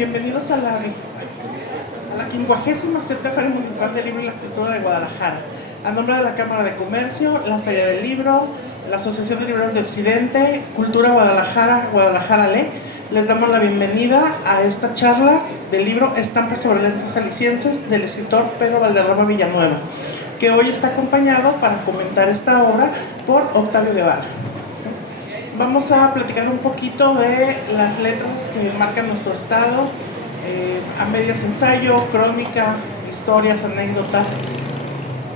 Bienvenidos a la 57ª Feria Municipal del Libro y la Cultura de Guadalajara. A nombre de la Cámara de Comercio, la Feria del Libro, la Asociación de Libreros de Occidente, Cultura Guadalajara, Guadalajara Lee, les damos la bienvenida a esta charla del libro Estampas sobre letras jaliscienses del escritor Pedro Valderrama Villanueva, que hoy está acompañado para comentar esta obra por Octavio Guevara. Vamos a platicar un poquito de las letras que marcan nuestro estado, a medias ensayo, crónica, historias, anécdotas.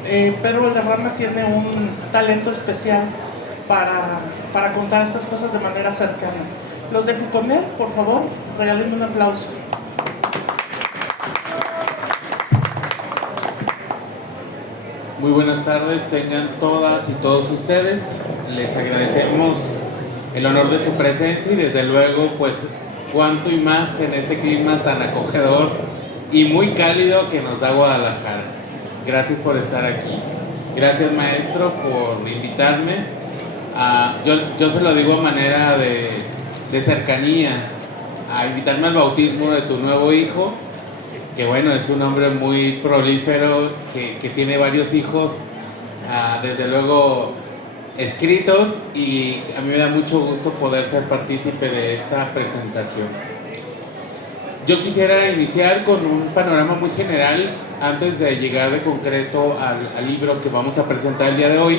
Pedro Valderrama tiene un talento especial para contar estas cosas de manera cercana. Los dejo con él, por favor, regálenme un aplauso. Muy buenas tardes, tengan todas y todos ustedes. Les agradecemos el honor de su presencia y desde luego pues cuanto y más en este clima tan acogedor y muy cálido que nos da Guadalajara. Gracias por estar aquí. Gracias, maestro, por invitarme. Yo se lo digo a manera de cercanía, a invitarme al bautismo de tu nuevo hijo, que bueno, es un hombre muy prolífero, que tiene varios hijos, desde luego escritos, y a mí me da mucho gusto poder ser partícipe de esta presentación. Yo quisiera iniciar con un panorama muy general antes de llegar de concreto al libro que vamos a presentar el día de hoy,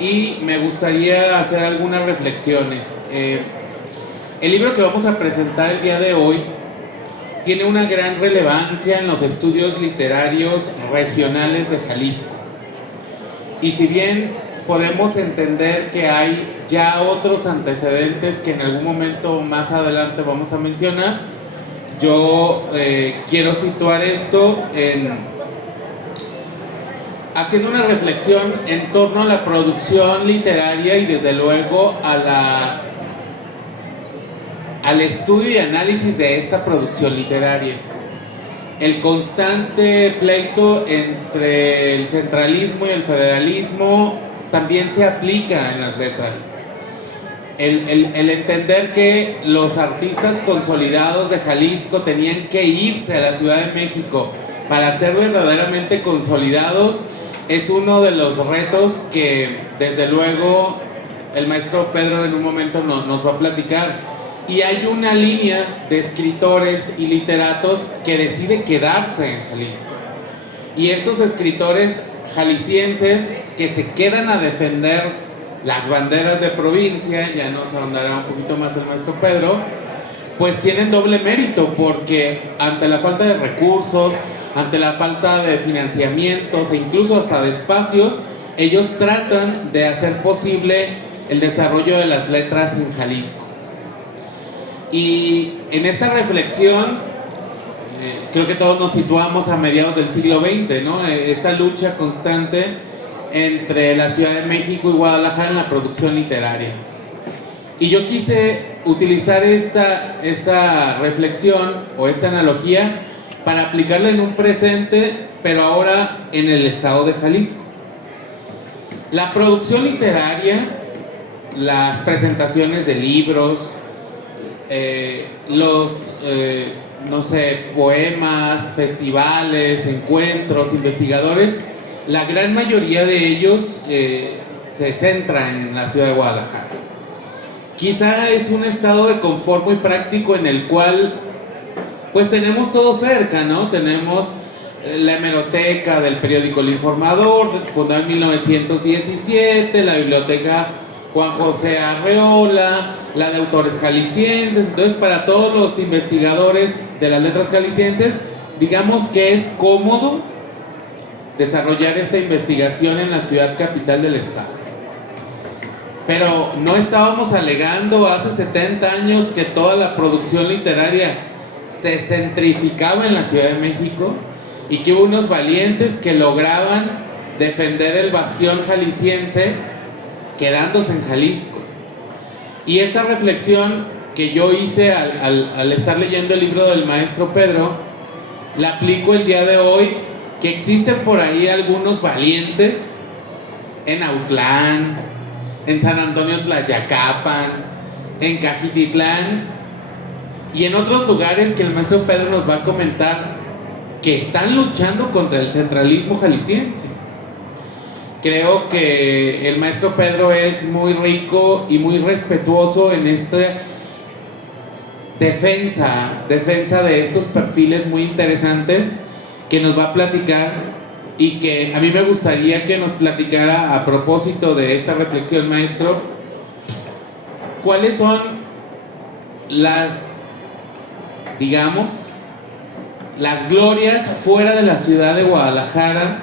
y me gustaría hacer algunas reflexiones. El libro que vamos a presentar el día de hoy tiene una gran relevancia en los estudios literarios regionales de Jalisco, y si bien podemos entender que hay ya otros antecedentes que en algún momento más adelante vamos a mencionar, yo quiero situar esto haciendo una reflexión en torno a la producción literaria y desde luego al estudio y análisis de esta producción literaria. El constante pleito entre el centralismo y el federalismo también se aplica en las letras. El entender que los artistas consolidados de Jalisco tenían que irse a la Ciudad de México para ser verdaderamente consolidados es uno de los retos que desde luego el maestro Pedro en un momento nos va a platicar. Y hay una línea de escritores y literatos que decide quedarse en Jalisco. Y estos escritores jaliscienses que se quedan a defender las banderas de provincia, ya nos ahondará un poquito más el maestro Pedro, pues tienen doble mérito, porque ante la falta de recursos, ante la falta de financiamientos e incluso hasta de espacios, ellos tratan de hacer posible el desarrollo de las letras en Jalisco. Y en esta reflexión creo que todos nos situamos a mediados del siglo XX, ¿no? Esta lucha constante entre la Ciudad de México y Guadalajara en la producción literaria. Y yo quise utilizar esta reflexión o esta analogía para aplicarla en un presente, pero ahora en el estado de Jalisco. La producción literaria, las presentaciones de libros, poemas, festivales, encuentros, investigadores, la gran mayoría de ellos se centran en la ciudad de Guadalajara. Quizá es un estado de confort muy práctico en el cual pues tenemos todo cerca, ¿no? Tenemos la hemeroteca del periódico El Informador, fundada en 1917, la biblioteca Juan José Arreola, la de autores jaliscienses. Entonces, para todos los investigadores de las letras jaliscienses, digamos que es cómodo desarrollar esta investigación en la ciudad capital del estado. Pero no estábamos alegando hace 70 años que toda la producción literaria se centrificaba en la Ciudad de México y que hubo unos valientes que lograban defender el bastión jalisciense quedándose en Jalisco. Y esta reflexión que yo hice al estar leyendo el libro del maestro Pedro, la aplico el día de hoy, que existen por ahí algunos valientes en Autlán, en San Antonio Tlayacapan, en Cajititlán, y en otros lugares que el maestro Pedro nos va a comentar que están luchando contra el centralismo jalisciense. Creo que el maestro Pedro es muy rico y muy respetuoso en esta defensa de estos perfiles muy interesantes que nos va a platicar, y que a mí me gustaría que nos platicara a propósito de esta reflexión, maestro, cuáles son las, digamos, las glorias fuera de la ciudad de Guadalajara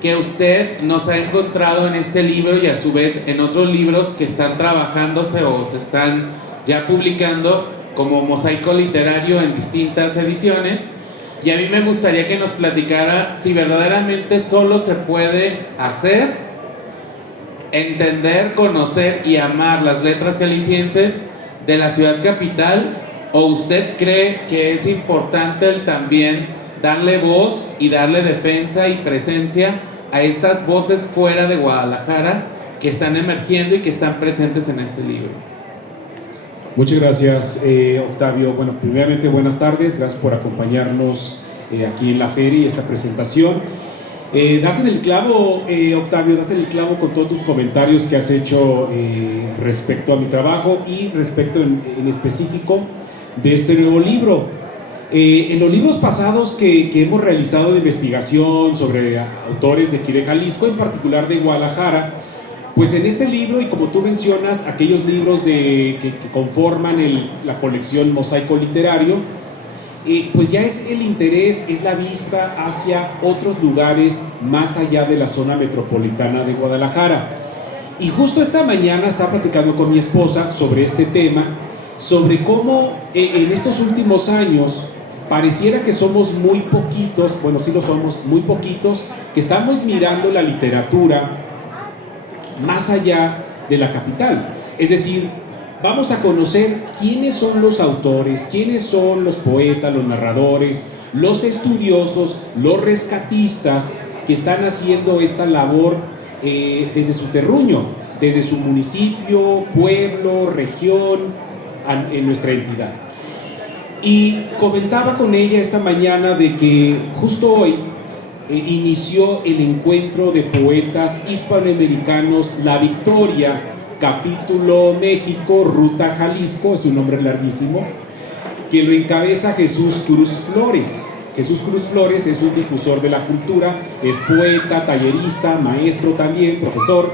que usted nos ha encontrado en este libro y a su vez en otros libros que están trabajándose o se están ya publicando, como Mosaico Literario en distintas ediciones. Y a mí me gustaría que nos platicara si verdaderamente solo se puede hacer, entender, conocer y amar las letras jaliscienses de la ciudad capital, o usted cree que es importante el también darle voz y darle defensa y presencia a estas voces fuera de Guadalajara que están emergiendo y que están presentes en este libro. Muchas gracias, Octavio. Bueno, primeramente buenas tardes, gracias por acompañarnos aquí en la feria y esta presentación. Das en el clavo, Octavio, das en el clavo con todos tus comentarios que has hecho respecto a mi trabajo y respecto en específico de este nuevo libro. En los libros pasados que hemos realizado de investigación sobre autores de aquí de Jalisco, en particular de Guadalajara, pues en este libro, y como tú mencionas, aquellos libros que conforman la colección Mosaico Literario, pues ya es el interés, es la vista hacia otros lugares más allá de la zona metropolitana de Guadalajara. Y justo esta mañana estaba platicando con mi esposa sobre este tema, sobre cómo en estos últimos años pareciera que somos muy poquitos, bueno, sí lo somos, muy poquitos, que estamos mirando la literatura más allá de la capital. Es decir, vamos a conocer quiénes son los autores, quiénes son los poetas, los narradores, los estudiosos, los rescatistas que están haciendo esta labor desde su terruño, desde su municipio, pueblo, región, en nuestra entidad. Y comentaba con ella esta mañana de que justo hoy inició el encuentro de poetas hispanoamericanos La Victoria, capítulo México, Ruta Jalisco, es un nombre larguísimo, que lo encabeza Jesús Cruz Flores. Jesús Cruz Flores es un difusor de la cultura, es poeta, tallerista, maestro también, profesor,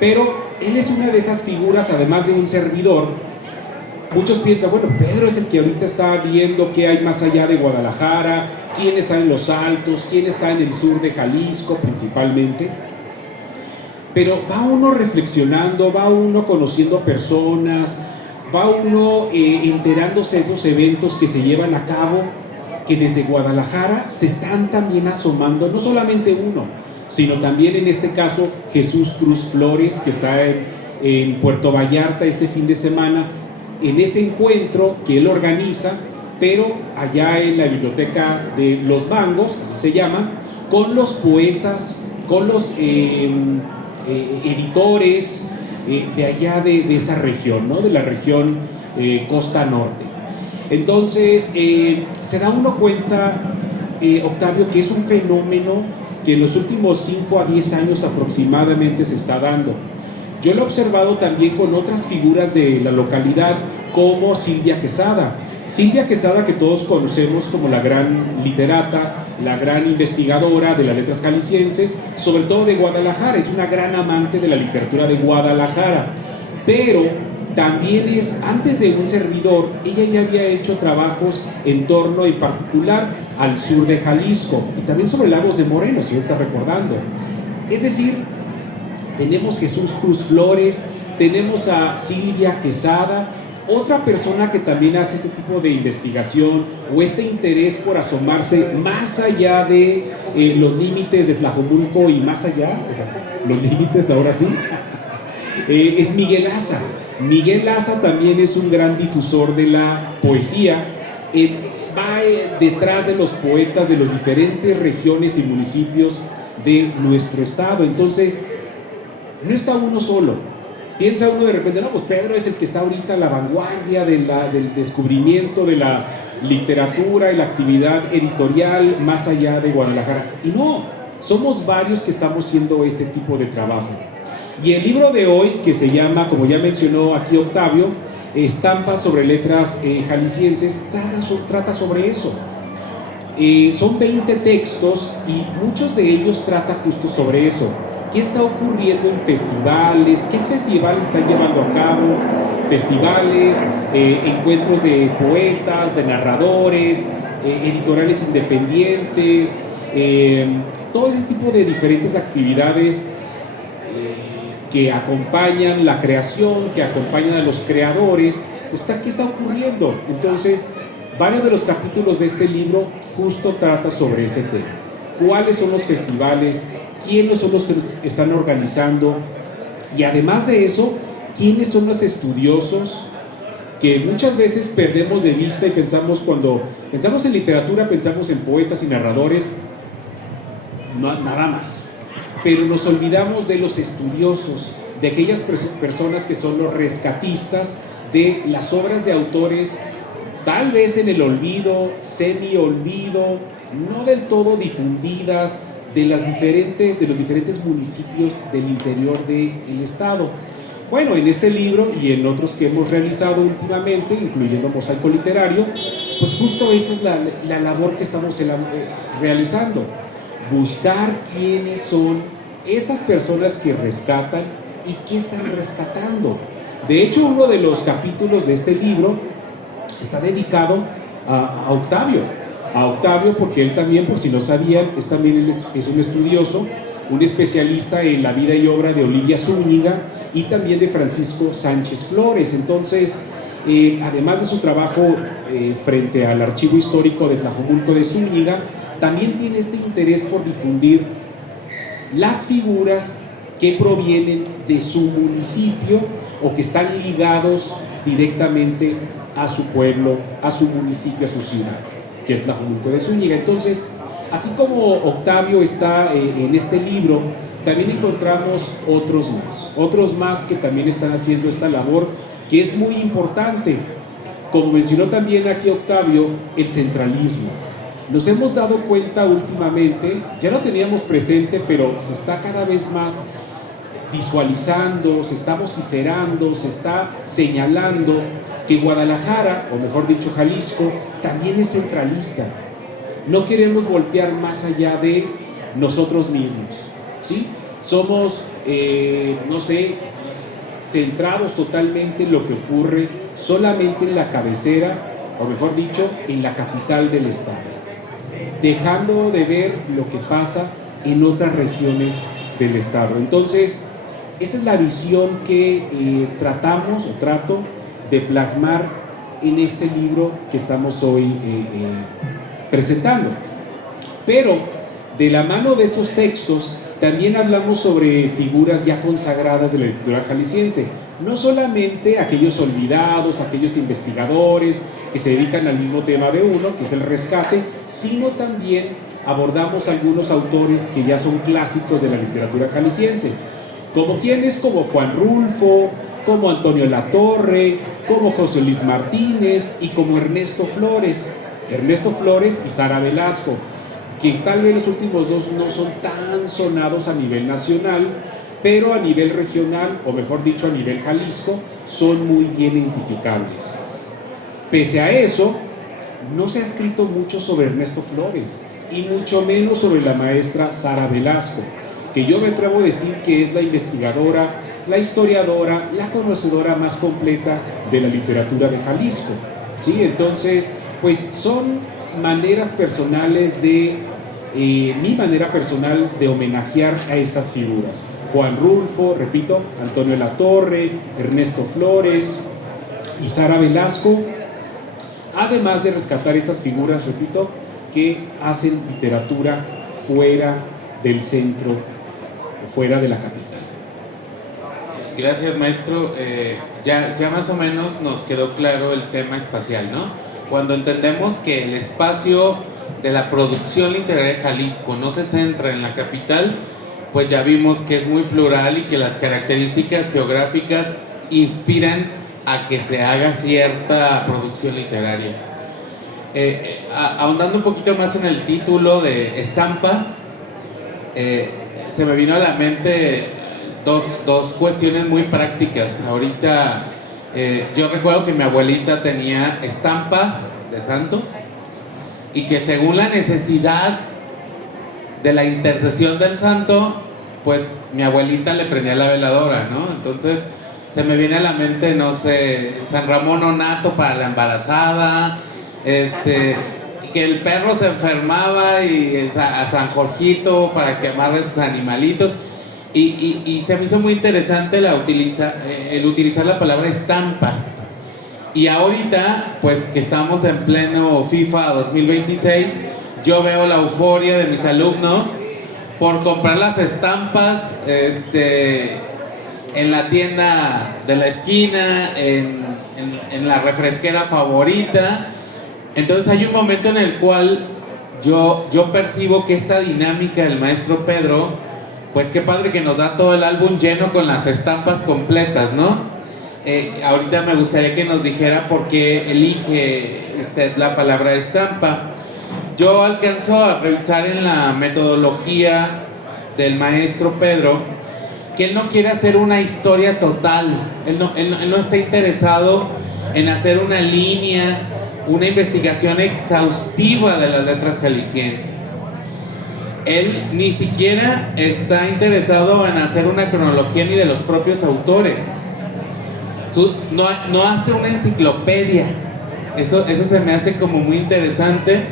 pero él es una de esas figuras, además de un servidor. Muchos piensan, bueno, Pedro es el que ahorita está viendo qué hay más allá de Guadalajara, quién está en los Altos, quién está en el sur de Jalisco principalmente. Pero va uno reflexionando, va uno conociendo personas, va uno enterándose de esos eventos que se llevan a cabo, que desde Guadalajara se están también asomando, no solamente uno, sino también en este caso Jesús Cruz Flores, que está en Puerto Vallarta este fin de semana, en ese encuentro que él organiza, pero allá en la biblioteca de Los Mangos, así se llama, con los poetas, con los editores de allá de esa región, ¿no? De la región Costa Norte. Entonces, se da uno cuenta, Octavio, que es un fenómeno que en los últimos 5 a 10 años aproximadamente se está dando. Yo lo he observado también con otras figuras de la localidad, como Silvia Quesada. Silvia Quesada, que todos conocemos como la gran literata, la gran investigadora de las letras jaliscienses, sobre todo de Guadalajara, es una gran amante de la literatura de Guadalajara, pero también es, antes de un servidor, ella ya había hecho trabajos en torno en particular al sur de Jalisco, y también sobre Lagos de Moreno, si ahorita recordando. Es decir, tenemos Jesús Cruz Flores, tenemos a Silvia Quesada, otra persona que también hace este tipo de investigación o este interés por asomarse más allá de los límites de Tlajomulco y más allá, o sea, los límites ahora sí, es Miguel Aza. Miguel Aza también es un gran difusor de la poesía, va detrás de los poetas de las diferentes regiones y municipios de nuestro estado. Entonces, no está uno solo. piensa uno de repente, no, pues Pedro es el que está ahorita a la vanguardia del descubrimiento de la literatura y la actividad editorial más allá de Guadalajara. Y no, somos varios que estamos haciendo este tipo de trabajo. Y el libro de hoy, que se llama, como ya mencionó aquí Octavio, Estampas sobre letras jaliscienses, trata sobre eso. Son 20 textos y muchos de ellos tratan justo sobre eso. ¿Qué está ocurriendo en festivales? ¿Qué festivales están llevando a cabo? Festivales, encuentros de poetas, de narradores, editoriales independientes, todo ese tipo de diferentes actividades que acompañan la creación, que acompañan a los creadores. Pues, ¿qué está ocurriendo? Entonces, varios de los capítulos de este libro justo trata sobre ese tema. ¿Cuáles son los festivales? ¿Quiénes son los que están organizando? Y además de eso, ¿quiénes son los estudiosos que muchas veces perdemos de vista y pensamos, cuando pensamos en literatura, pensamos en poetas y narradores, nada más? Pero nos olvidamos de los estudiosos, de aquellas personas que son los rescatistas de las obras de autores, tal vez en el olvido, semi-olvido, no del todo difundidas, de los diferentes municipios del interior del estado. Bueno, en este libro y en otros que hemos realizado últimamente, incluyendo Mosaico Literario, pues justo esa es la labor que estamos realizando. Buscar quiénes son esas personas que rescatan y qué están rescatando. De hecho, uno de los capítulos de este libro está dedicado a Octavio, porque él también, por si no sabían, es un estudioso, un especialista en la vida y obra de Olivia Zúñiga y también de Francisco Sánchez Flores. Entonces, además de su trabajo frente al Archivo Histórico de Tlajomulco de Zúñiga, también tiene este interés por difundir las figuras que provienen de su municipio o que están ligados directamente a su pueblo, a su municipio, a su ciudad, que es Tlajomulco de Zúñiga. Entonces, así como Octavio está en este libro, también encontramos otros más que también están haciendo esta labor, que es muy importante. Como mencionó también aquí Octavio, el centralismo. Nos hemos dado cuenta últimamente, ya lo teníamos presente, pero se está cada vez más visualizando, se está vociferando, se está señalando que Guadalajara, o mejor dicho Jalisco, también es centralista. No queremos voltear más allá de nosotros mismos, ¿sí? Somos, centrados totalmente en lo que ocurre solamente en la cabecera, o mejor dicho, en la capital del estado, dejando de ver lo que pasa en otras regiones del estado. Entonces, esa es la visión que trato de plasmar en este libro que estamos hoy presentando. Pero de la mano de esos textos también hablamos sobre figuras ya consagradas de la literatura jalisciense, no solamente aquellos olvidados, aquellos investigadores que se dedican al mismo tema de uno, que es el rescate, sino también abordamos algunos autores que ya son clásicos de la literatura jalisciense, como quienes, como Juan Rulfo, como Antonio Latorre, como José Luis Martínez y como Ernesto Flores y Sara Velasco, que tal vez los últimos dos no son tan sonados a nivel nacional, pero a nivel regional, o mejor dicho a nivel Jalisco, son muy bien identificables. Pese a eso, no se ha escrito mucho sobre Ernesto Flores y mucho menos sobre la maestra Sara Velasco, que yo me atrevo a decir que es la investigadora, la historiadora, la conocedora más completa de la literatura de Jalisco, ¿sí? Entonces, pues son maneras personales mi manera personal de homenajear a estas figuras. Juan Rulfo, repito, Antonio Latorre, Ernesto Flores y Sara Velasco, además de rescatar estas figuras, repito, que hacen literatura fuera del centro, fuera de la capital. Gracias, maestro. Ya más o menos nos quedó claro el tema espacial, ¿no? Cuando entendemos que el espacio de la producción literaria de Jalisco no se centra en la capital, pues ya vimos que es muy plural y que las características geográficas inspiran a que se haga cierta producción literaria. Ahondando un poquito más en el título de estampas, se me vino a la mente dos cuestiones muy prácticas. Ahorita yo recuerdo que mi abuelita tenía estampas de santos y que según la necesidad de la intercesión del santo, pues mi abuelita le prendía la veladora, ¿no? Entonces se me viene a la mente, no sé, San Ramón Nonato para la embarazada, que el perro se enfermaba y a San Jorgito para que amarre sus animalitos. Y se me hizo muy interesante el utilizar la palabra estampas. Y ahorita, pues que estamos en pleno FIFA 2026, yo veo la euforia de mis alumnos por comprar las estampas en la tienda de la esquina, en la refresquera favorita. Entonces hay un momento en el cual yo percibo que esta dinámica del maestro Pedro, pues qué padre que nos da todo el álbum lleno con las estampas completas, ¿no? Ahorita me gustaría que nos dijera por qué elige usted la palabra estampa. Yo alcanzo a revisar en la metodología del maestro Pedro que él no quiere hacer una historia total. Él no está interesado en hacer una línea, una investigación exhaustiva de las letras jaliscienses. Él ni siquiera está interesado en hacer una cronología ni de los propios autores. No hace una enciclopedia. Eso se me hace como muy interesante.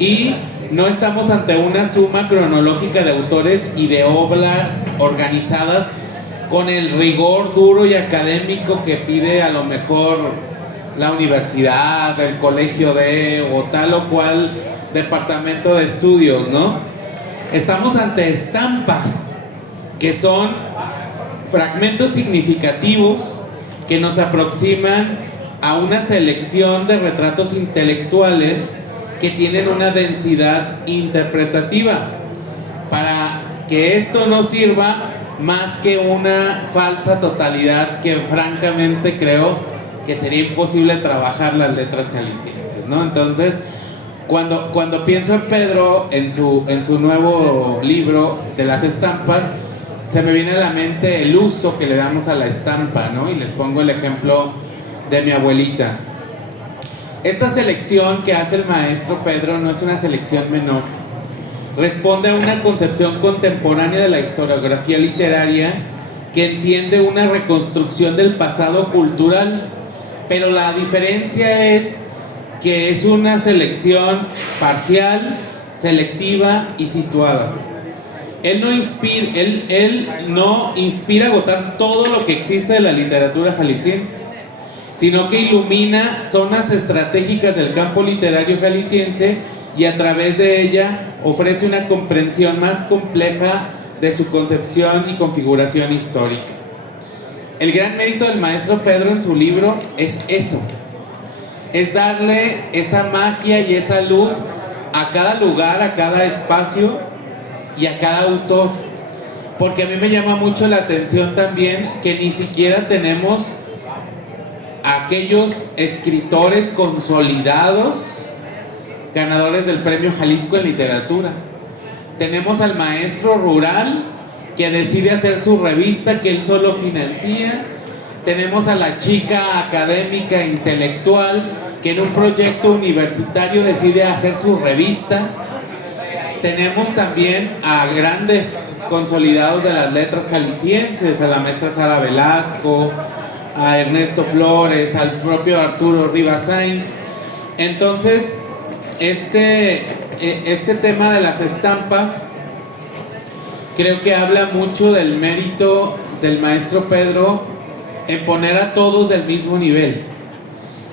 Y no estamos ante una suma cronológica de autores y de obras organizadas con el rigor duro y académico que pide a lo mejor la universidad, el colegio o tal o cual departamento de estudios, ¿no? Estamos ante estampas que son fragmentos significativos que nos aproximan a una selección de retratos intelectuales que tienen una densidad interpretativa, para que esto no sirva más que una falsa totalidad que francamente creo que sería imposible trabajar las letras jaliscienses, ¿no? Entonces, cuando pienso en Pedro, en su nuevo libro de las estampas, se me viene a la mente el uso que le damos a la estampa, ¿no? Y les pongo el ejemplo de mi abuelita. Esta selección que hace el maestro Pedro no es una selección menor. Responde a una concepción contemporánea de la historiografía literaria que entiende una reconstrucción del pasado cultural, pero la diferencia es que es una selección parcial, selectiva y situada. Él no inspira a agotar todo lo que existe de la literatura jalisciense, sino que ilumina zonas estratégicas del campo literario jalisciense y a través de ella ofrece una comprensión más compleja de su concepción y configuración histórica. El gran mérito del maestro Pedro en su libro es eso, es darle esa magia y esa luz a cada lugar, a cada espacio y a cada autor, porque a mí me llama mucho la atención también que ni siquiera tenemos a aquellos escritores consolidados, ganadores del Premio Jalisco en Literatura. Tenemos al maestro rural que decide hacer su revista que él solo financia. Tenemos a la chica académica intelectual que en un proyecto universitario decide hacer su revista. Tenemos también a grandes consolidados de las letras jaliscienses, a la maestra Sara Velasco, a Ernesto Flores, al propio Arturo Rivas Sainz. Entonces, este tema de las estampas creo que habla mucho del mérito del maestro Pedro en poner a todos del mismo nivel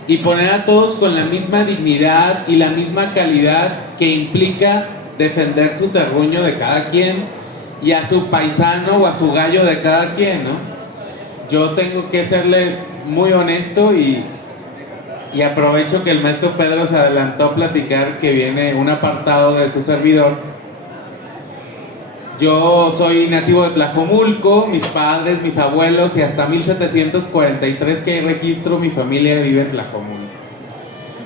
y poner a todos con la misma dignidad y la misma calidad que implica defender su terruño de cada quien y a su paisano o a su gallo de cada quien, ¿no? Yo tengo que serles muy honesto y aprovecho que el maestro Pedro se adelantó a platicar que viene un apartado de su servidor. Yo soy nativo de Tlajomulco, mis padres, mis abuelos y hasta 1743 que hay registro, mi familia vive en Tlajomulco.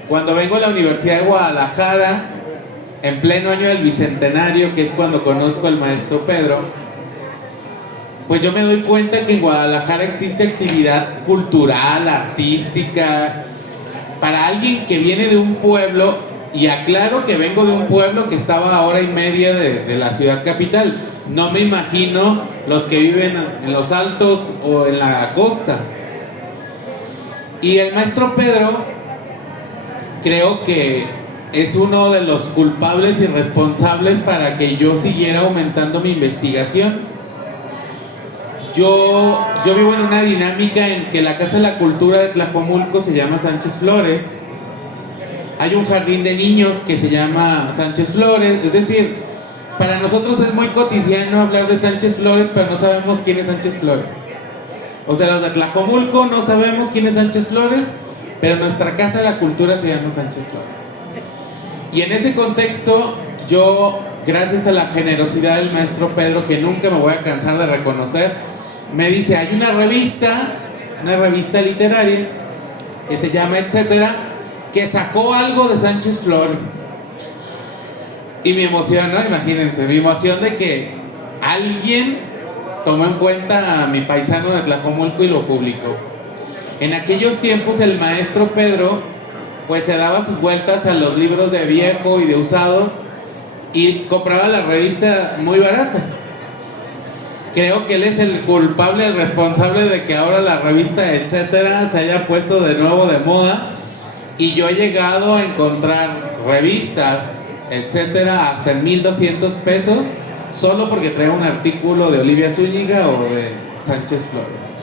Cuando vengo a la Universidad de Guadalajara, en pleno año del Bicentenario, que es cuando conozco al maestro Pedro, pues yo me doy cuenta que en Guadalajara existe actividad cultural, artística, para alguien que viene de un pueblo. Y aclaro que vengo de un pueblo que estaba a hora y media de la ciudad capital. No me imagino los que viven en los altos o en la costa. Y el maestro Pedro creo que es uno de los culpables y responsables para que yo siguiera aumentando mi investigación. Yo vivo en una dinámica en que la Casa de la Cultura de Tlajomulco se llama Sánchez Flores. Hay un jardín de niños que se llama Sánchez Flores, es decir, para nosotros es muy cotidiano hablar de Sánchez Flores, pero no sabemos quién es Sánchez Flores. O sea, los de Tlajomulco no sabemos quién es Sánchez Flores, pero nuestra Casa de la Cultura se llama Sánchez Flores. Y en ese contexto, yo, gracias a la generosidad del maestro Pedro, que nunca me voy a cansar de reconocer, me dice, hay una revista literaria, que se llama Etcétera, que sacó algo de Sánchez Flores. Y mi emoción, ¿no? Imagínense, mi emoción de que alguien tomó en cuenta a mi paisano de Tlajomulco y lo publicó. En aquellos tiempos el maestro Pedro pues se daba sus vueltas a los libros de viejo y de usado y compraba la revista muy barata. Creo que él es el culpable, el responsable de que ahora la revista Etcétera se haya puesto de nuevo de moda. Y yo he llegado a encontrar revistas, etcétera, hasta en 1,200 pesos, solo porque trae un artículo de Olivia Zúñiga o de Sánchez Flores.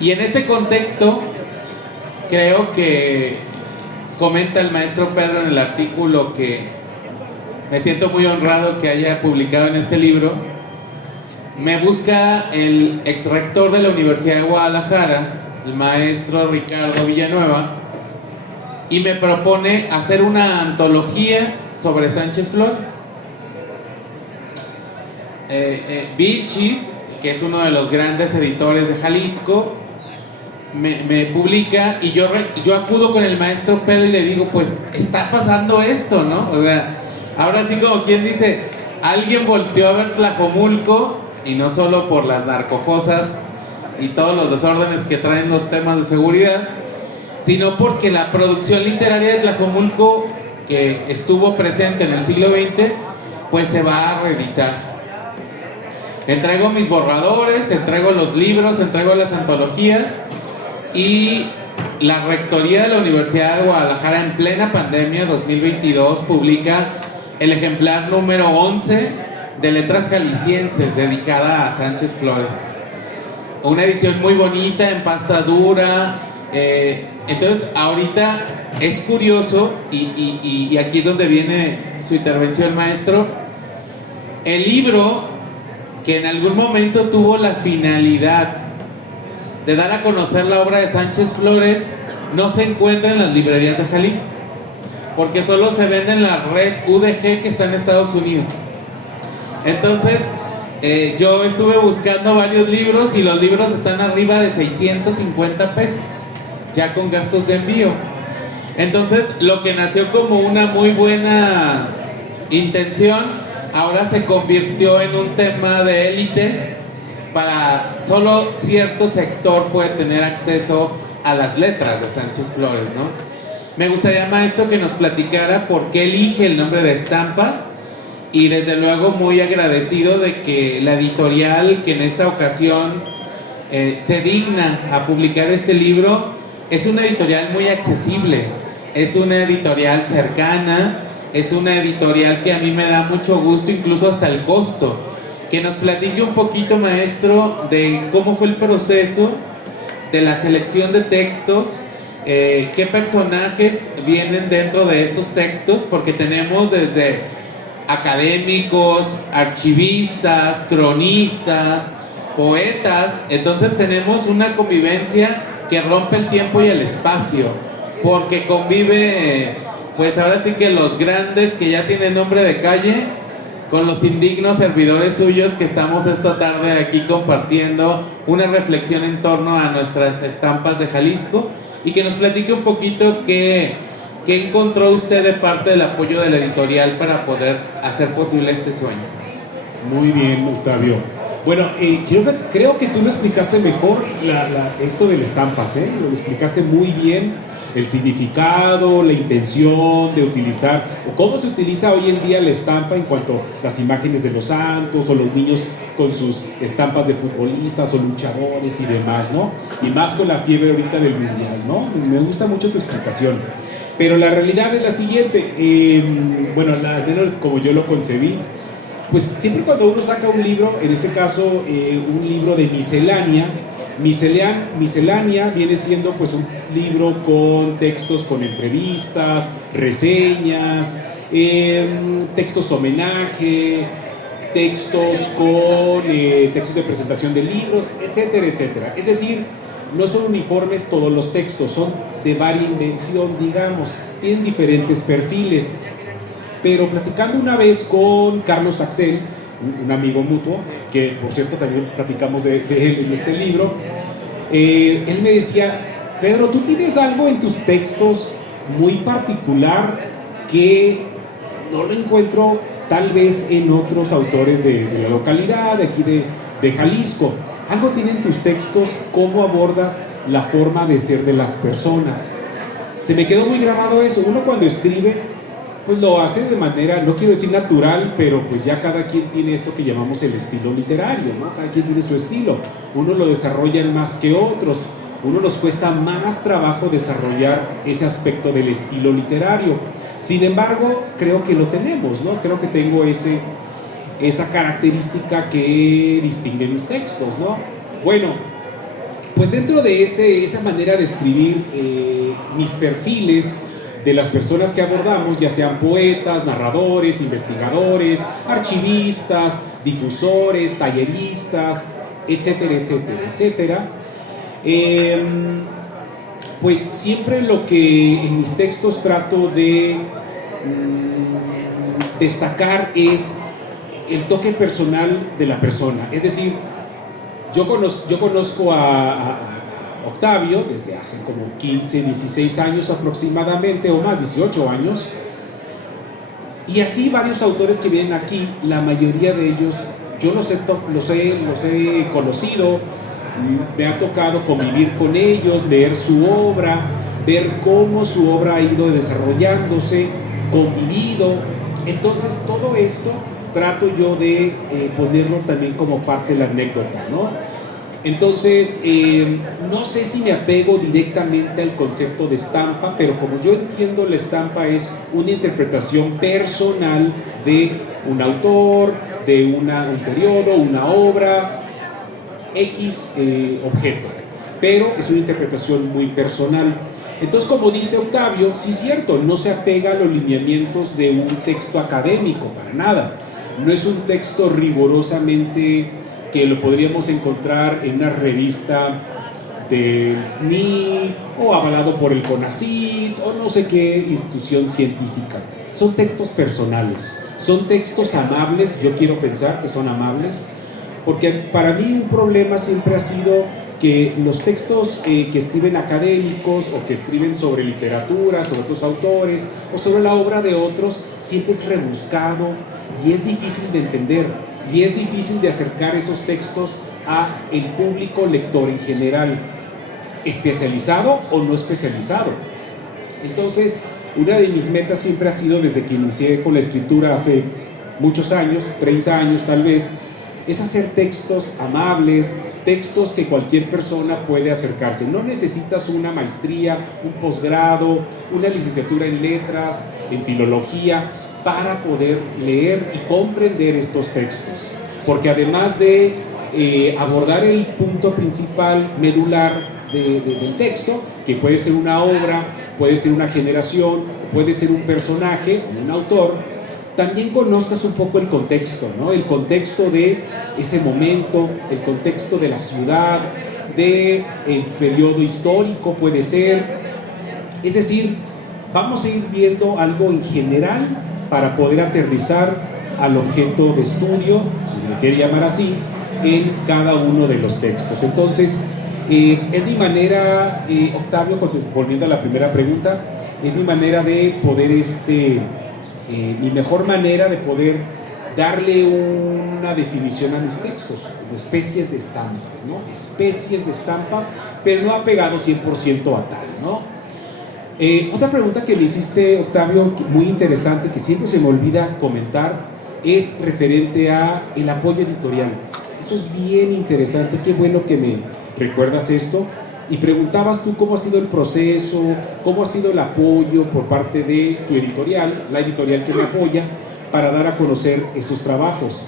Y en este contexto, creo que comenta el maestro Pedro en el artículo que me siento muy honrado que haya publicado en este libro. Me busca el ex rector de la Universidad de Guadalajara, el maestro Ricardo Villanueva, y me propone hacer una antología sobre Sánchez Flores. Vilchis, que es uno de los grandes editores de Jalisco, me publica y yo acudo con el maestro Pedro y le digo, pues está pasando esto, ¿no? O sea, ahora sí como quien dice, alguien volteó a ver Tlajomulco y no solo por las narcofosas y todos los desórdenes que traen los temas de seguridad, sino porque la producción literaria de Tlajomulco, que estuvo presente en el siglo XX, pues se va a reeditar. Entrego mis borradores, entrego los libros, entrego las antologías, y la Rectoría de la Universidad de Guadalajara en plena pandemia 2022 publica el ejemplar número 11 de Letras Jaliscienses, dedicada a Sánchez Flores. Una edición muy bonita, en pasta dura. Entonces ahorita es curioso y aquí es donde viene su intervención, maestro. El libro que en algún momento tuvo la finalidad de dar a conocer la obra de Sánchez Flores no se encuentra en las librerías de Jalisco, porque solo se vende en la red UDG que está en Estados Unidos. Entonces yo estuve buscando varios libros y los libros están arriba de 650 pesos ya con gastos de envío. Entonces lo que nació como una muy buena intención ahora se convirtió en un tema de élites, para solo cierto sector puede tener acceso a las letras de Sánchez Flores, ¿no? Me gustaría, maestro, que nos platicara por qué elige el nombre de Estampas, y desde luego muy agradecido de que la editorial que en esta ocasión se digna a publicar este libro es una editorial muy accesible, es una editorial cercana, es una editorial que a mí me da mucho gusto, incluso hasta el costo. Que nos platique un poquito, maestro, de cómo fue el proceso de la selección de textos, qué personajes vienen dentro de estos textos, porque tenemos desde académicos, archivistas, cronistas, poetas. Entonces tenemos una convivencia que rompe el tiempo y el espacio, porque convive, pues ahora sí que los grandes que ya tienen nombre de calle con los indignos servidores suyos que estamos esta tarde aquí compartiendo una reflexión en torno a nuestras estampas de Jalisco y que nos platique un poquito qué encontró usted de parte del apoyo de la editorial para poder hacer posible este sueño. Muy bien, Octavio. Bueno, creo que tú lo explicaste mejor, esto de las estampas, ¿eh? Lo explicaste muy bien, el significado, la intención de utilizar, cómo se utiliza hoy en día la estampa en cuanto a las imágenes de los santos o los niños con sus estampas de futbolistas o luchadores y demás, ¿no? Y más con la fiebre ahorita del mundial, ¿no? Me gusta mucho tu explicación. Pero la realidad es la siguiente, al menos como yo lo concebí, pues siempre cuando uno saca un libro, en este caso un libro de miscelánea viene siendo pues un libro con textos, con entrevistas, reseñas, textos homenaje, textos con textos de presentación de libros, etcétera, etcétera. Es decir, no son uniformes todos los textos, son de varia invención, digamos, tienen diferentes perfiles. Pero platicando una vez con Carlos Axel, un amigo mutuo, que por cierto también platicamos de él en este libro, él me decía: Pedro, tú tienes algo en tus textos muy particular que no lo encuentro tal vez en otros autores de la localidad, de aquí de Jalisco. Algo tienen tus textos, cómo abordas la forma de ser de las personas. Se me quedó muy grabado eso. Uno cuando escribe, pues lo hace de manera, no quiero decir natural, pero pues ya cada quien tiene esto que llamamos el estilo literario, ¿no? Cada quien tiene su estilo. Uno lo desarrolla más que otros. Uno nos cuesta más trabajo desarrollar ese aspecto del estilo literario. Sin embargo, creo que lo tenemos, ¿no? Creo que tengo esa característica que distingue mis textos, ¿no? Bueno, pues dentro de esa manera de escribir mis perfiles de las personas que abordamos, ya sean poetas, narradores, investigadores, archivistas, difusores, talleristas, etcétera, etcétera, etcétera, pues siempre lo que en mis textos trato de destacar es el toque personal de la persona. Es decir, yo conozco a Octavio desde hace como 15, 16 años aproximadamente, o más, 18 años, y así varios autores que vienen aquí, la mayoría de ellos yo los he conocido, me ha tocado convivir con ellos, leer su obra, ver cómo su obra ha ido desarrollándose, convivido. Entonces todo esto trato yo de ponerlo también como parte de la anécdota, ¿no? Entonces, no sé si me apego directamente al concepto de estampa, pero como yo entiendo, la estampa es una interpretación personal de un autor, de un periodo, una obra, X objeto, pero es una interpretación muy personal. Entonces, como dice Octavio, sí es cierto, no se apega a los lineamientos de un texto académico, para nada. No es un texto rigurosamente que lo podríamos encontrar en una revista del SNI o avalado por el CONACYT o no sé qué institución científica. Son textos personales, son textos amables, yo quiero pensar que son amables, porque para mí un problema siempre ha sido que los textos que escriben académicos o que escriben sobre literatura, sobre otros autores o sobre la obra de otros, siempre es rebuscado y es difícil de entender. Y es difícil de acercar esos textos a el público lector en general, especializado o no especializado. Entonces, una de mis metas siempre ha sido, desde que inicié con la escritura hace muchos años, 30 años tal vez, es hacer textos amables, textos que cualquier persona puede acercarse. No necesitas una maestría, un posgrado, una licenciatura en letras, en filología, para poder leer y comprender estos textos, porque además de abordar el punto principal, medular del texto, que puede ser una obra, puede ser una generación, puede ser un personaje, un autor, también conozcas un poco el contexto, ¿no? El contexto de ese momento, el contexto de la ciudad, del periodo histórico puede ser, es decir, vamos a ir viendo algo en general para poder aterrizar al objeto de estudio, si se le quiere llamar así, en cada uno de los textos. Entonces, es mi manera, Octavio, volviendo a la primera pregunta, es mi manera de poder, mi mejor manera de poder darle una definición a mis textos, como especies de estampas, ¿no? Especies de estampas, pero no apegado 100% a tal, ¿no? Otra pregunta que me hiciste, Octavio, muy interesante, que siempre se me olvida comentar, es referente a el apoyo editorial. Esto es bien interesante, qué bueno que me recuerdas esto. Y preguntabas tú cómo ha sido el proceso, cómo ha sido el apoyo por parte de tu editorial, la editorial que me apoya, para dar a conocer estos trabajos.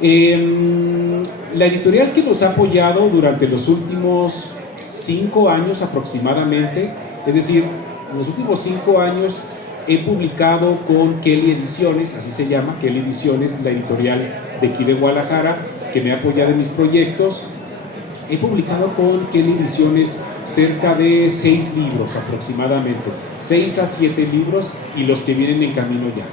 La editorial que nos ha apoyado durante los últimos 5 años aproximadamente, es decir, en los últimos 5 años he publicado con Kelly Ediciones, así se llama, Kelly Ediciones, la editorial de aquí de Guadalajara, que me ha apoyado en mis proyectos. He publicado con Kelly Ediciones cerca de 6 libros aproximadamente, 6 a 7 libros y los que vienen en camino ya.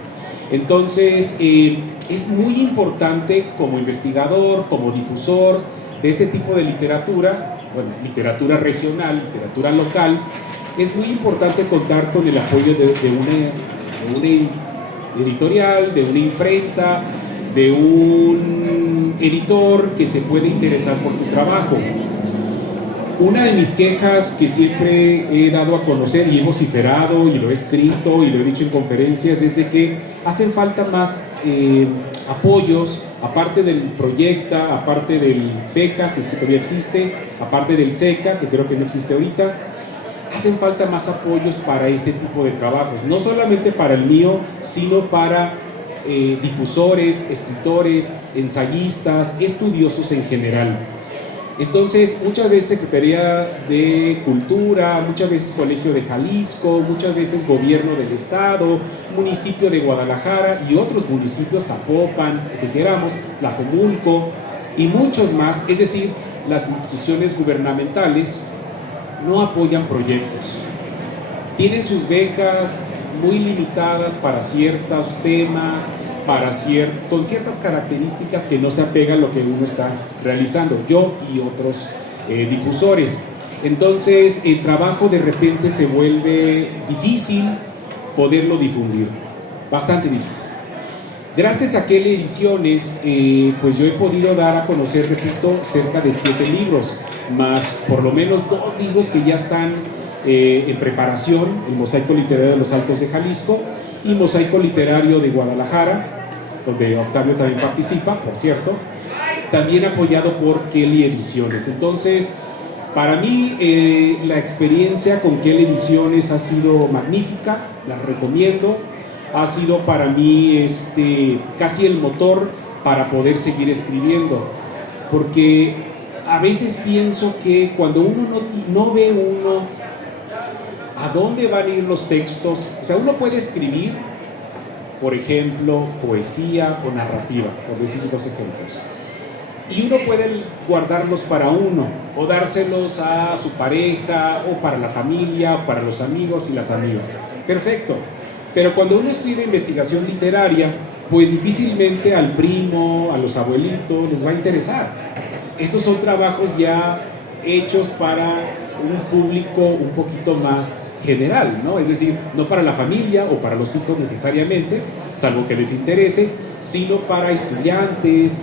Entonces, es muy importante como investigador, como difusor de este tipo de literatura, bueno, literatura regional, literatura local, es muy importante contar con el apoyo de una editorial, de una imprenta, de un editor que se puede interesar por tu trabajo. Una de mis quejas que siempre he dado a conocer y he vociferado y lo he escrito y lo he dicho en conferencias es de que hacen falta más apoyos, aparte del Proyecta, aparte del FECA, si es que todavía existe, aparte del SECA, que creo que no existe ahorita. Hacen falta más apoyos para este tipo de trabajos, no solamente para el mío, sino para difusores, escritores, ensayistas, estudiosos en general. Entonces, muchas veces Secretaría de Cultura, muchas veces Colegio de Jalisco, muchas veces Gobierno del Estado, Municipio de Guadalajara y otros municipios, Zapopan, que queramos, Tlajomulco y muchos más, es decir, las instituciones gubernamentales no apoyan proyectos. Tienen sus becas muy limitadas para ciertos temas, con ciertas características que no se apegan a lo que uno está realizando, yo y otros difusores. Entonces, el trabajo de repente se vuelve difícil poderlo difundir, bastante difícil. Gracias a Kelly Ediciones, pues yo he podido dar a conocer, repito, cerca de 7 libros, más por lo menos 2 libros que ya están en preparación, el Mosaico Literario de los Altos de Jalisco y Mosaico Literario de Guadalajara, donde Octavio también participa, por cierto, también apoyado por Kelly Ediciones. Entonces, para mí la experiencia con Kelly Ediciones ha sido magnífica, la recomiendo, ha sido para mí casi el motor para poder seguir escribiendo, porque a veces pienso que cuando uno no ve a dónde van a ir los textos, o sea, uno puede escribir, por ejemplo, poesía o narrativa, por decir 2 ejemplos, y uno puede guardarlos para uno, o dárselos a su pareja, o para la familia, o para los amigos y las amigas. Perfecto. Pero cuando uno escribe investigación literaria, pues difícilmente al primo, a los abuelitos les va a interesar. Estos son trabajos ya hechos para un público un poquito más general, ¿no? Es decir, no para la familia o para los hijos necesariamente, salvo que les interese, sino para estudiantes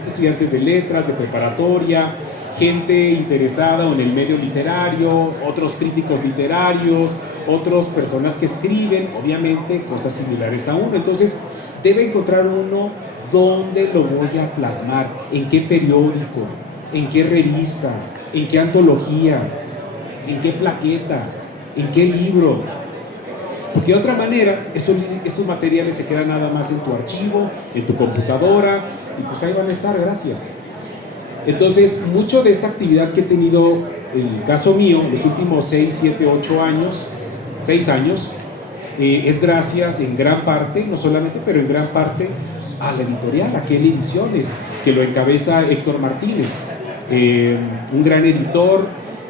de letras, de preparatoria, gente interesada en el medio literario, otros críticos literarios, otras personas que escriben, obviamente, cosas similares a uno. Entonces, debe encontrar uno dónde lo voy a plasmar, en qué periódico, en qué revista, en qué antología, en qué plaqueta, en qué libro. Porque de otra manera, esos materiales se quedan nada más en tu archivo, en tu computadora, y pues ahí van a estar, gracias. Entonces, mucho de esta actividad que he tenido, en el caso mío, los últimos 6, 7, 8 años, 6 años, es gracias en gran parte, no solamente, pero en gran parte, a la editorial, a Kelly Ediciones, que lo encabeza Héctor Martínez, un gran editor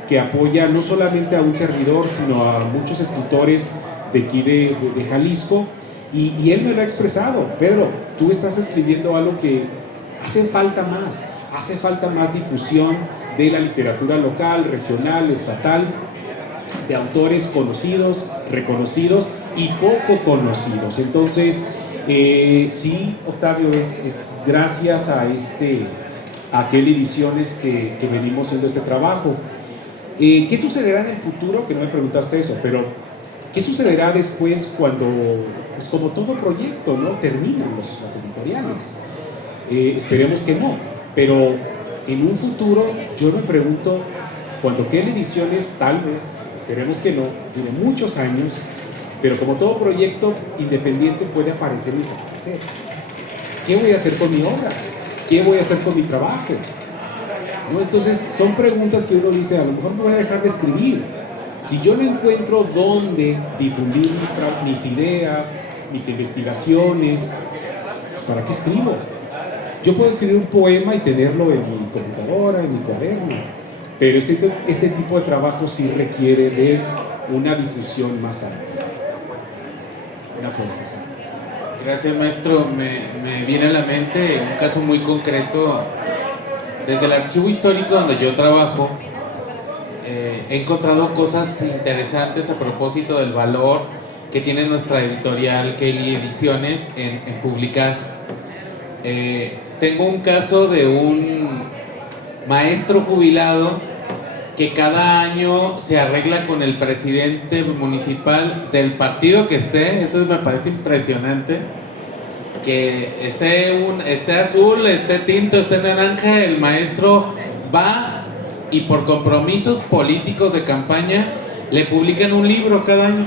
que apoya no solamente a un servidor, sino a muchos escritores de aquí de Jalisco, Y él me lo ha expresado: Pedro, tú estás escribiendo algo que hace falta más difusión de la literatura local, regional, estatal, de autores conocidos, reconocidos y poco conocidos. Entonces, sí, Octavio, es gracias a aquel Ediciones que venimos haciendo este trabajo. ¿Qué sucederá en el futuro? Que no me preguntaste eso, pero ¿qué sucederá después cuando, pues como todo proyecto, ¿no?, terminan las editoriales? Esperemos que no, pero en un futuro yo me pregunto, cuando queden Ediciones, tal vez, esperemos que no, dure muchos años, pero como todo proyecto independiente puede aparecer y desaparecer. ¿Qué voy a hacer con mi obra? ¿Qué voy a hacer con mi trabajo? ¿No? Entonces son preguntas que uno dice: a lo mejor me voy a dejar de escribir. Si yo no encuentro dónde difundir mis ideas, mis investigaciones, pues ¿para qué escribo? Yo puedo escribir un poema y tenerlo en mi computadora, en mi cuaderno, pero este tipo de trabajo sí requiere de una difusión más amplia, una apuesta más amplia. Gracias, maestro. Me viene a la mente un caso muy concreto. Desde el archivo histórico donde yo trabajo, he encontrado cosas interesantes a propósito del valor que tiene nuestra editorial Kelly Ediciones en publicar. Tengo un caso de un maestro jubilado que cada año se arregla con el presidente municipal del partido que esté. Eso me parece impresionante, que esté azul, esté tinto, esté naranja, el maestro va y por compromisos políticos de campaña le publican un libro cada año.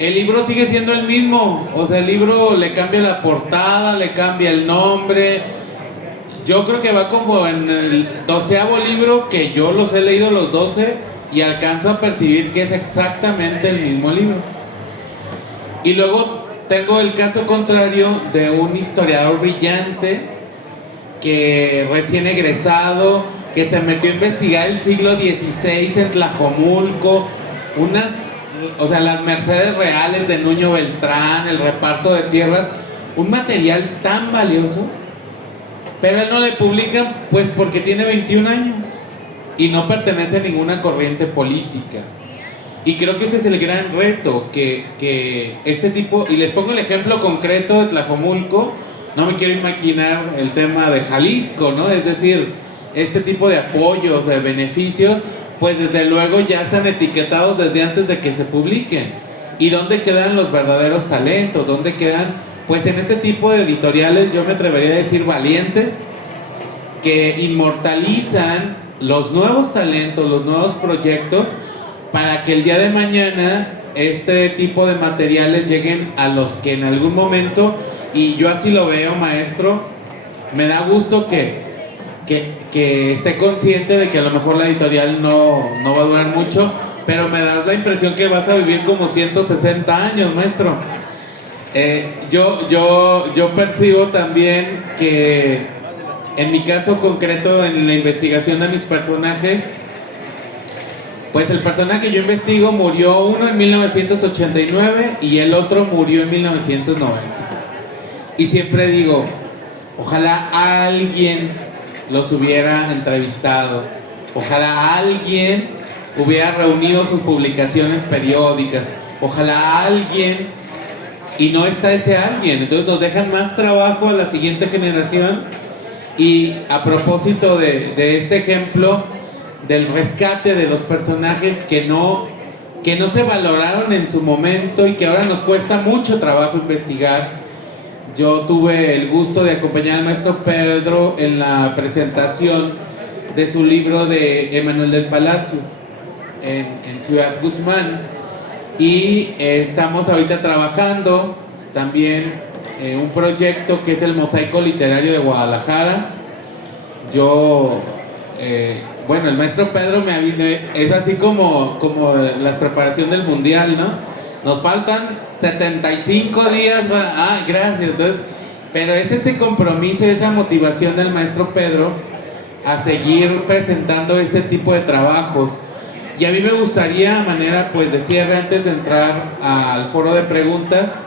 El libro sigue siendo el mismo, o sea, el libro le cambia la portada, le cambia el nombre. Yo creo que va como en el 12º libro, que yo los he leído los 12 y alcanzo a percibir que es exactamente el mismo libro. Y luego tengo el caso contrario de un historiador brillante que recién egresado, que se metió a investigar el siglo XVI en Tlajomulco, las mercedes reales de Nuño Beltrán, el reparto de tierras, un material tan valioso, pero él no le publica pues porque tiene 21 años y no pertenece a ninguna corriente política. Y creo que ese es el gran reto, que este tipo, y les pongo el ejemplo concreto de Tlajomulco, no me quiero imaginar el tema de Jalisco, ¿no? Es decir, este tipo de apoyos, de beneficios, pues desde luego ya están etiquetados desde antes de que se publiquen. ¿Y dónde quedan los verdaderos talentos? ¿Dónde quedan, pues en este tipo de editoriales, yo me atrevería a decir valientes, que inmortalizan los nuevos talentos, los nuevos proyectos, para que el día de mañana este tipo de materiales lleguen a los que en algún momento, y yo así lo veo, maestro, me da gusto que esté consciente de que a lo mejor la editorial no va a durar mucho, pero me das la impresión que vas a vivir como 160 años, maestro. Yo percibo también que en mi caso concreto, en la investigación de mis personajes, pues el personaje que yo investigo murió uno en 1989 y el otro murió en 1990. Y siempre digo, ojalá alguien los hubiera entrevistado, ojalá alguien hubiera reunido sus publicaciones periódicas, ojalá alguien, y no está ese alguien. Entonces nos dejan más trabajo a la siguiente generación. Y a propósito de este ejemplo del rescate de los personajes que no se valoraron en su momento y que ahora nos cuesta mucho trabajo investigar, yo tuve el gusto de acompañar al maestro Pedro en la presentación de su libro de Emanuel del Palacio en Ciudad Guzmán, y estamos ahorita trabajando también un proyecto que es el Mosaico Literario de Guadalajara. El maestro Pedro me avisa, es así como la preparación del mundial, ¿no? Nos faltan 75 días, gracias. Entonces, pero es ese compromiso, esa motivación del maestro Pedro a seguir presentando este tipo de trabajos. Y a mí me gustaría, a manera pues de cierre, antes de entrar al foro de preguntas,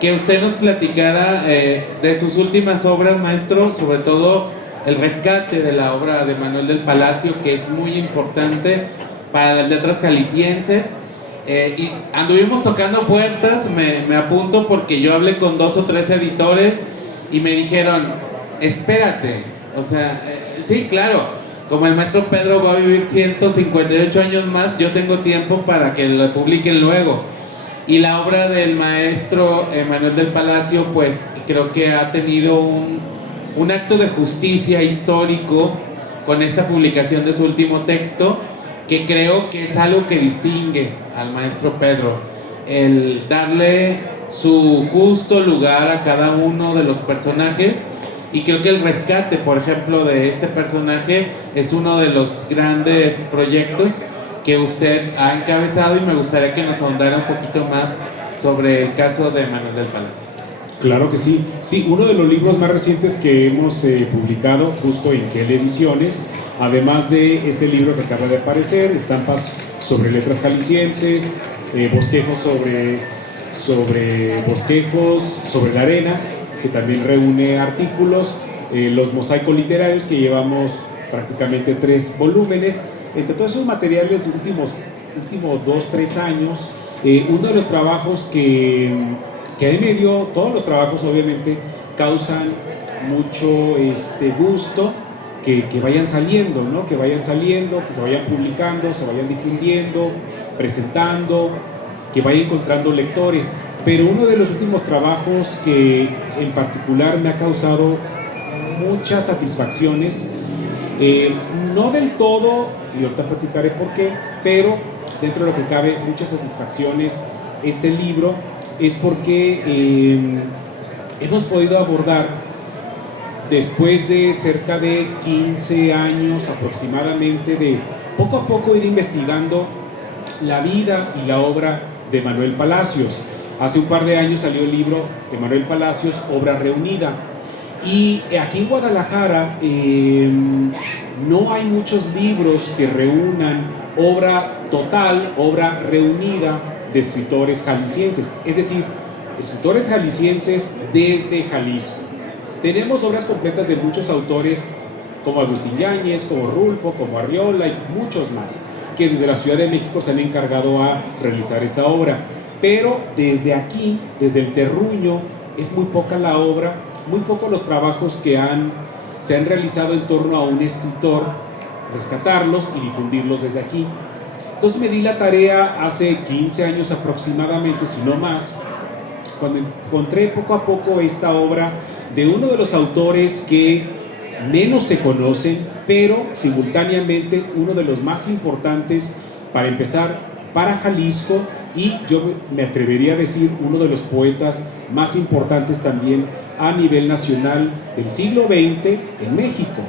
que usted nos platicara de sus últimas obras, maestro, sobre todo el rescate de la obra de Manuel del Palacio, que es muy importante para las letras jaliscienses. Y anduvimos tocando puertas, me apunto porque yo hablé con 2 o 3 editores y me dijeron, espérate, o sea, sí, claro, como el maestro Pedro va a vivir 158 años más, yo tengo tiempo para que lo publiquen luego. Y la obra del maestro Manuel del Palacio, pues creo que ha tenido un acto de justicia histórico con esta publicación de su último texto, que creo que es algo que distingue al maestro Pedro, el darle su justo lugar a cada uno de los personajes, y creo que el rescate, por ejemplo, de este personaje es uno de los grandes proyectos que usted ha encabezado, y me gustaría que nos ahondara un poquito más sobre el caso de Manuel del Palacio. Claro que sí. Sí, uno de los libros más recientes que hemos publicado justo en Kel Ediciones, además de este libro que acaba de aparecer, estampas sobre letras jaliscienses, bosquejos sobre bosquejos sobre la arena, que también reúne artículos, los mosaicos literarios, que llevamos prácticamente 3 volúmenes. Entre todos esos materiales de últimos 2-3 años, uno de los trabajos que ahí me dio, todos los trabajos obviamente causan mucho gusto que vayan saliendo, ¿no? Que vayan saliendo, que se vayan publicando, se vayan difundiendo, presentando, que vayan encontrando lectores. Pero uno de los últimos trabajos que en particular me ha causado muchas satisfacciones, no del todo, y ahorita platicaré por qué, pero dentro de lo que cabe muchas satisfacciones, este libro es porque hemos podido abordar, después de cerca de 15 años aproximadamente, de poco a poco ir investigando la vida y la obra de Manuel Palacios. Hace un par de años salió el libro de Manuel Palacios, Obra Reunida, y aquí en Guadalajara no hay muchos libros que reúnan obra total, obra reunida de escritores jaliscienses, es decir, escritores jaliscienses desde Jalisco. Tenemos obras completas de muchos autores como Agustín Yáñez, como Rulfo, como Arriola y muchos más, que desde la Ciudad de México se han encargado a realizar esa obra. Pero desde aquí, desde el terruño, es muy poca la obra, muy pocos los trabajos que se han realizado en torno a un escritor, rescatarlos y difundirlos desde aquí. Entonces me di la tarea hace 15 años aproximadamente, si no más, cuando encontré poco a poco esta obra de uno de los autores que menos se conocen, pero simultáneamente uno de los más importantes, para empezar, para Jalisco, y yo me atrevería a decir uno de los poetas más importantes también a nivel nacional del siglo XX en México.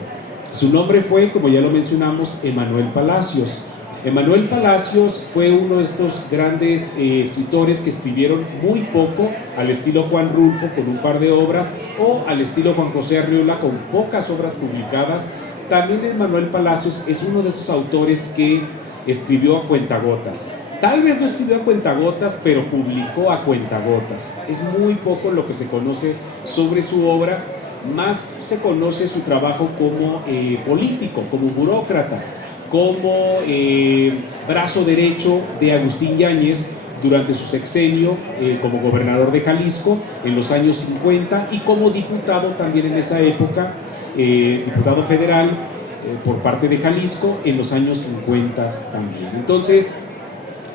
Su nombre fue, como ya lo mencionamos, Emanuel Palacios. Emanuel Palacios fue uno de estos grandes escritores que escribieron muy poco, al estilo Juan Rulfo con un par de obras, o al estilo Juan José Arriola con pocas obras publicadas. También Emanuel Palacios es uno de esos autores que escribió a cuentagotas. Tal vez no escribió a cuentagotas, pero publicó a cuentagotas. Es muy poco lo que se conoce sobre su obra, más se conoce su trabajo como político, como burócrata, como brazo derecho de Agustín Yáñez durante su sexenio como gobernador de Jalisco en los años 50, y como diputado también en esa época, diputado federal por parte de Jalisco en los años 50 también. Entonces,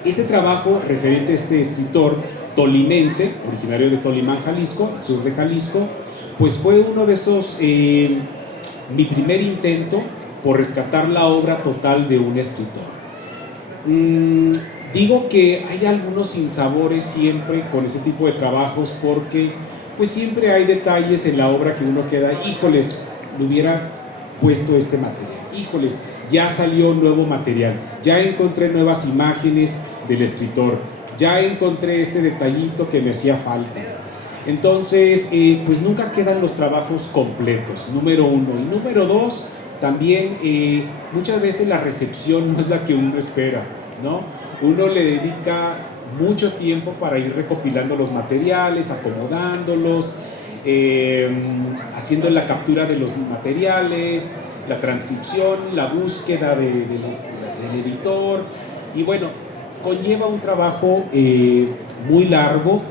este trabajo referente a este escritor tolimense, originario de Tolimán, Jalisco, sur de Jalisco, pues fue uno de esos, mi primer intento por rescatar la obra total de un escritor. Digo que hay algunos sinsabores siempre con ese tipo de trabajos, porque pues siempre hay detalles en la obra que uno queda, híjoles, le hubiera puesto este material, híjoles, ya salió nuevo material, ya encontré nuevas imágenes del escritor, ya encontré este detallito que me hacía falta. Entonces, pues nunca quedan los trabajos completos, número uno. Y número dos, también muchas veces la recepción no es la que uno espera, ¿no? Uno le dedica mucho tiempo para ir recopilando los materiales, acomodándolos, haciendo la captura de los materiales, la transcripción, la búsqueda del editor, y bueno, conlleva un trabajo muy largo,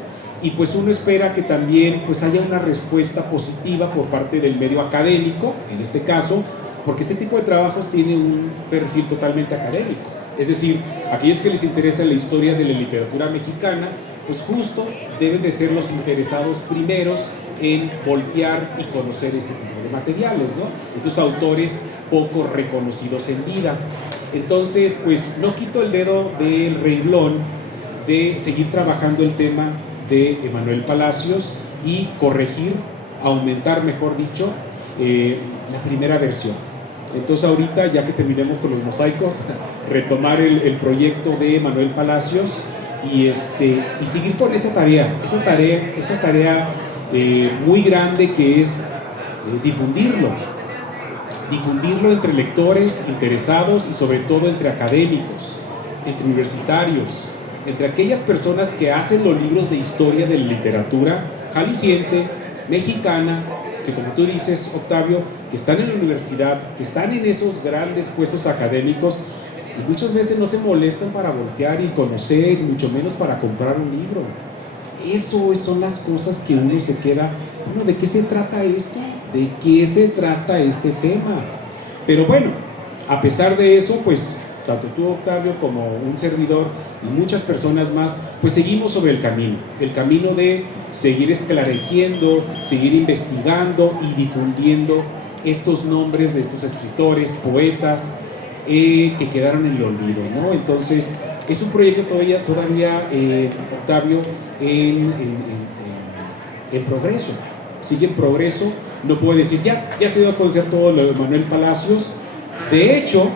y pues uno espera que también pues haya una respuesta positiva por parte del medio académico, en este caso, porque este tipo de trabajos tiene un perfil totalmente académico. Es decir, aquellos que les interesa la historia de la literatura mexicana, pues justo deben de ser los interesados primeros en voltear y conocer este tipo de materiales, ¿no? Estos autores poco reconocidos en vida. Entonces, pues no quito el dedo del renglón de seguir trabajando el tema de Emanuel Palacios y corregir, aumentar, mejor dicho, la primera versión. Entonces ahorita, ya que terminemos con los mosaicos, retomar el proyecto de Emanuel Palacios y seguir con esa tarea muy grande, que es difundirlo entre lectores interesados y sobre todo entre académicos, entre universitarios, entre aquellas personas que hacen los libros de historia de la literatura jalisciense, mexicana, que como tú dices, Octavio, que están en la universidad, que están en esos grandes puestos académicos y muchas veces no se molestan para voltear y conocer, mucho menos para comprar un libro. Eso son las cosas que uno se queda, bueno, ¿de qué se trata esto? ¿De qué se trata este tema? Pero bueno, a pesar de eso, pues tanto tú, Octavio, como un servidor y muchas personas más, pues seguimos sobre el camino de seguir esclareciendo, seguir investigando y difundiendo estos nombres de estos escritores, poetas, que quedaron en el olvido, ¿no? Entonces, es un proyecto todavía Octavio, en progreso, sigue en progreso. No puedo decir, ya se dio a conocer todo lo de Emanuel Palacios. De hecho,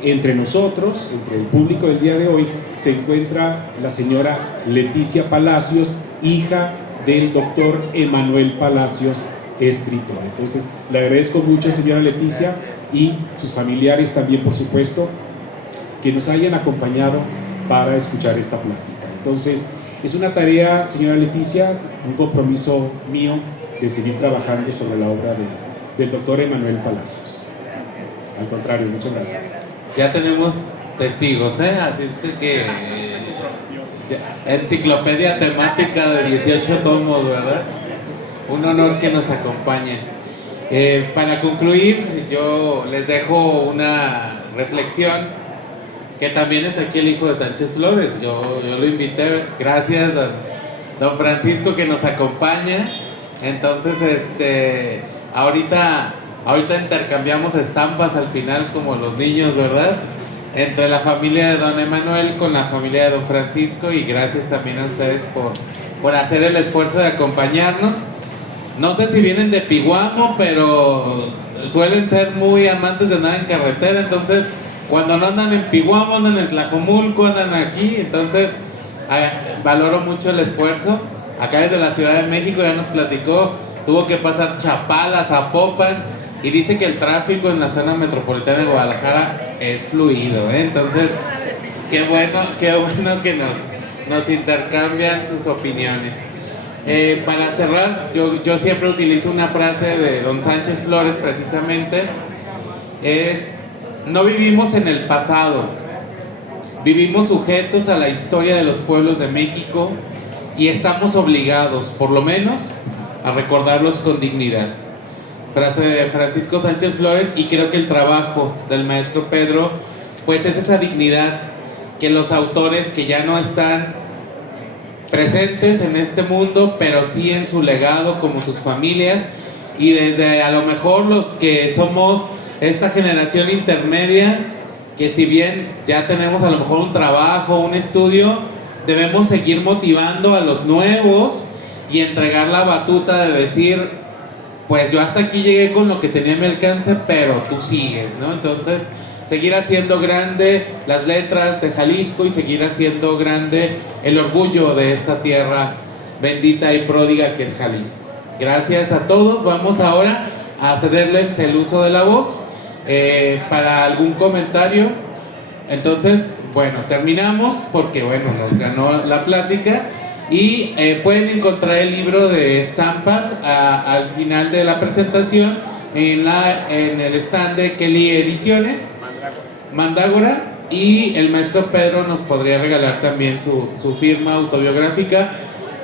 entre nosotros, entre el público del día de hoy, se encuentra la señora Leticia Palacios, hija del doctor Emanuel Palacios, escritor. Entonces, le agradezco mucho, señora Leticia, y sus familiares también, por supuesto, que nos hayan acompañado para escuchar esta plática. Entonces, es una tarea, señora Leticia, un compromiso mío de seguir trabajando sobre la obra del doctor Emanuel Palacios. Al contrario, muchas gracias. Ya tenemos testigos, así es que enciclopedia temática de 18 tomos, ¿verdad? Un honor que nos acompañen. Para concluir, yo les dejo una reflexión, que también está aquí el hijo de Sánchez Flores. Yo lo invité, gracias don Francisco, que nos acompaña. Entonces, ahorita intercambiamos estampas al final, como los niños, ¿verdad? Entre la familia de don Emanuel con la familia de don Francisco, y gracias también a ustedes por hacer el esfuerzo de acompañarnos. No sé si vienen de Piguamo, pero suelen ser muy amantes de andar en carretera, entonces cuando no andan en Piguamo, andan en Tlajomulco, andan aquí, entonces valoro mucho el esfuerzo. Acá desde la Ciudad de México ya nos platicó, tuvo que pasar Chapala, Zapopan, y dice que el tráfico en la zona metropolitana de Guadalajara es fluido, entonces qué bueno que nos intercambian sus opiniones. Para cerrar, yo siempre utilizo una frase de don Sánchez Flores, precisamente, es: no vivimos en el pasado, vivimos sujetos a la historia de los pueblos de México y estamos obligados, por lo menos, a recordarlos con dignidad. Frase de Francisco Sánchez Flores, y creo que el trabajo del maestro Pedro, pues es esa dignidad que los autores que ya no están presentes en este mundo, pero sí en su legado, como sus familias, y desde a lo mejor los que somos esta generación intermedia, que si bien ya tenemos a lo mejor un trabajo, un estudio, debemos seguir motivando a los nuevos y entregar la batuta de decir, pues yo hasta aquí llegué con lo que tenía a mi alcance, pero tú sigues, ¿no? Entonces, seguir haciendo grande las letras de Jalisco y seguir haciendo grande el orgullo de esta tierra bendita y pródiga que es Jalisco. Gracias a todos. Vamos ahora a cederles el uso de la voz para algún comentario. Entonces, Bueno, terminamos porque, bueno, nos ganó la plática y pueden encontrar el libro de estampas al final de la presentación en el stand de Kelly Ediciones, Mandágora, y el maestro Pedro nos podría regalar también su firma autobiográfica.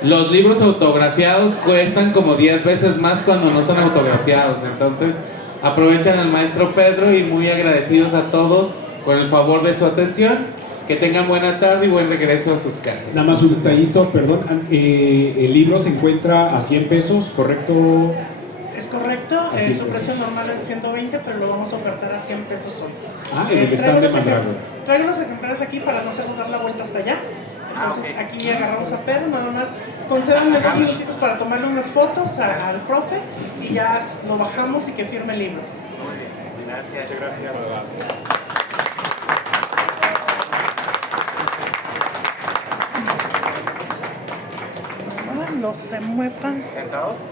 Los libros autografiados cuestan como 10 veces más cuando no están autografiados, entonces aprovechan al maestro Pedro y muy agradecidos a todos con el favor de su atención. Que tengan buena tarde y buen regreso a sus casas. Nada más un detallito, perdón. El libro se encuentra a 100 pesos, ¿correcto? Es correcto, su precio normal es 120, pero lo vamos a ofertar a 100 pesos hoy. Ah, en el stand de Mandragora. Traigo los ejemplares aquí para no hacernos dar la vuelta hasta allá. Entonces aquí agarramos a Pedro, nada más concédanme 2 minutitos para tomarle unas fotos al profe y ya lo bajamos y que firme libros. Muy bien, gracias. No se muevan. ¿Sentados?